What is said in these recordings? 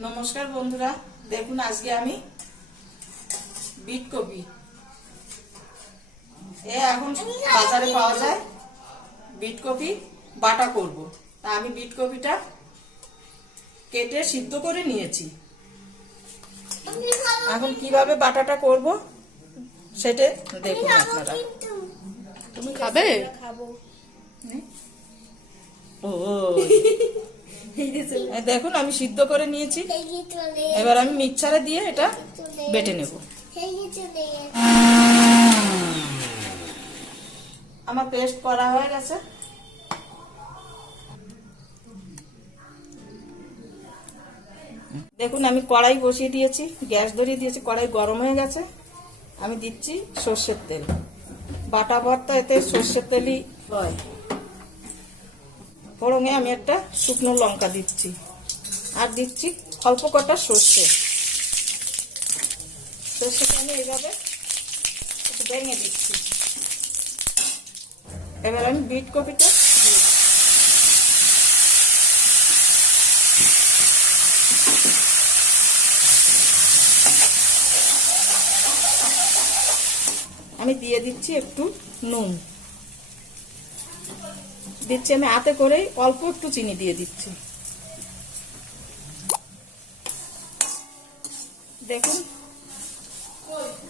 নমস্কার বন্ধুরা দেখুন আজকে আমি বিট কপি। এ এখন বাজারে পাওয়া যায় বিট কপি বাটা করব। তা আমি বিট কপিটা কেটে সিদ্ধ করে নিয়েছি। এখন কীভাবে বাটাটা করব সেটা দেখুন আপনারা। তুমি খাবে? খাব। ও দেখুন আমি সিদ্ধ করে নিয়েছি। এবার আমি মিক্সারে দিয়ে এটা বেটে নেব। আমার পেস্ট করা হয়ে গেছে। দেখুন আমি কড়াই বসিয়ে দিয়েছি গ্যাস ধরিয়ে দিয়েছি কড়াই গরম হয়ে গেছে। আমি দিচ্ছি সর্ষের তেল। বাটা ভর্তা এতে সর্ষের তেলই হয়। ফোড়ঙে আমি একটা শুকনো লঙ্কা দিচ্ছি। আর দিচ্ছি অল্প কটা সর্ষে। সর্ষেটা আমি এইভাবে ভেঙে দিচ্ছি। এবার আমি বিট কপিটা আমি দিয়ে দিচ্ছি একটু নুন। দিচ্ছি আমি হাতে করেই অল্প একটু চিনি দিয়ে দিচ্ছি। দেখুন,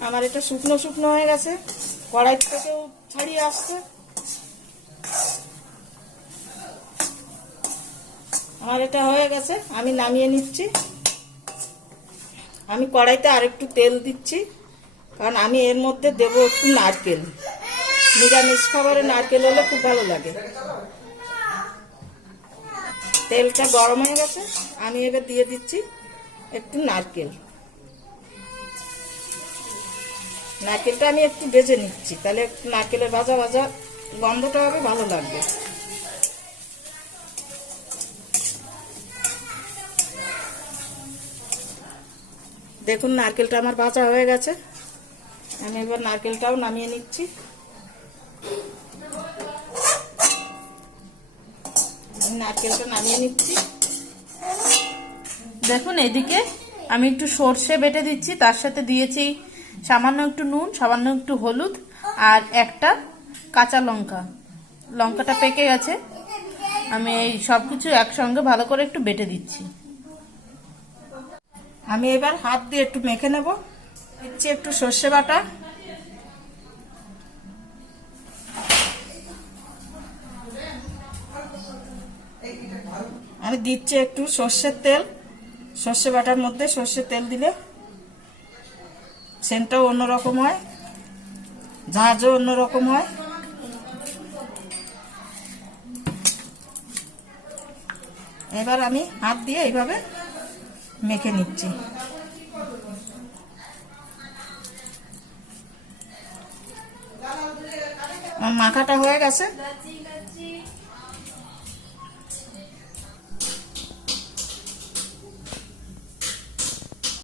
আমার এটা শুকনো শুকনো হয়ে গেছে, কড়াই থেকেও ছাড়িয়ে আসছে। আমার এটা হয়ে গেছে, আমি নামিয়ে নিচ্ছি। আমি কড়াইতে আর একটু তেল দিচ্ছি, কারণ আমি এর মধ্যে দেবো একটু নারকেল। নিরামিষ খাবারে নারকেল হলে খুব ভালো লাগে। তেলটা গরম হয়ে গেছে, আমি এবার দিয়ে দিচ্ছি একটু নারকেল। নারকেলটা আমি একটু বেজে নিচ্ছি, তাহলে একটু নারকেলের ভাজা ভাজা গন্ধটা হবে, ভালো লাগবে। দেখুন, নারকেলটা আমার ভাজা হয়ে গেছে। আমি এবার নারকেলটাও নামিয়ে নিচ্ছি। আমি নারকেলটা নামিয়ে নিচ্ছি। দেখুন, এদিকে আমি একটু সর্ষে বেটে দিচ্ছি, তার সাথে দিয়েছি সামান্য একটু নুন, সামান্য একটু হলুদ আর একটা কাঁচা লঙ্কা। লঙ্কাটা পেকে গেছে। আমি এই সব কিছু একসঙ্গে ভালো করে একটু বেটে দিচ্ছি। আমি এবার হাত দিয়ে একটু মেখে নেব। দিচ্ছি একটু সর্ষে বাটা। আমি দিচ্ছি একটু সর্ষের তেল। সর্ষে বাটার মধ্যে সর্ষের তেল দিলে সেন্টটাও অন্যরকম হয়, ঝাঁঝও অন্যরকম হয়। এবার আমি হাত দিয়ে এইভাবে মেখে নিচ্ছি। আমার মাখাটা হয়ে গেছে।